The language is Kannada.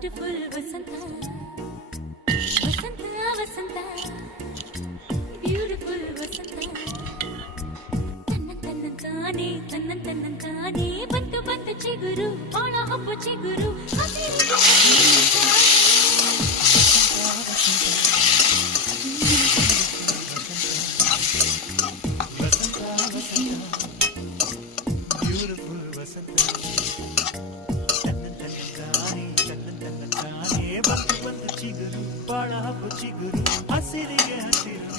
ಬ್ಯೂಟಿಫುಲ್ ವಸಂತ ವಸಂತ ವಸಂತ ಬ್ಯೂಟಿಫುಲ್ ವಸಂತ ತನ್ನಂತಾನೆ ಬಂತು ಬಂತು ಚಿಗುರು ಬಾಳ ಹಬ್ಬ ಚಿಗುರು ಬ್ಯೂಟಿಫುಲ್ ವಸಂತ ತನ್ನಂತಾನೆ ಬಂತು ಬಂತು ಚಿಗುರು ಬಾಳ ಹಬ್ಬ ಚಿಗುರು ಹಸಿರಿಗೆ ಹಸಿರು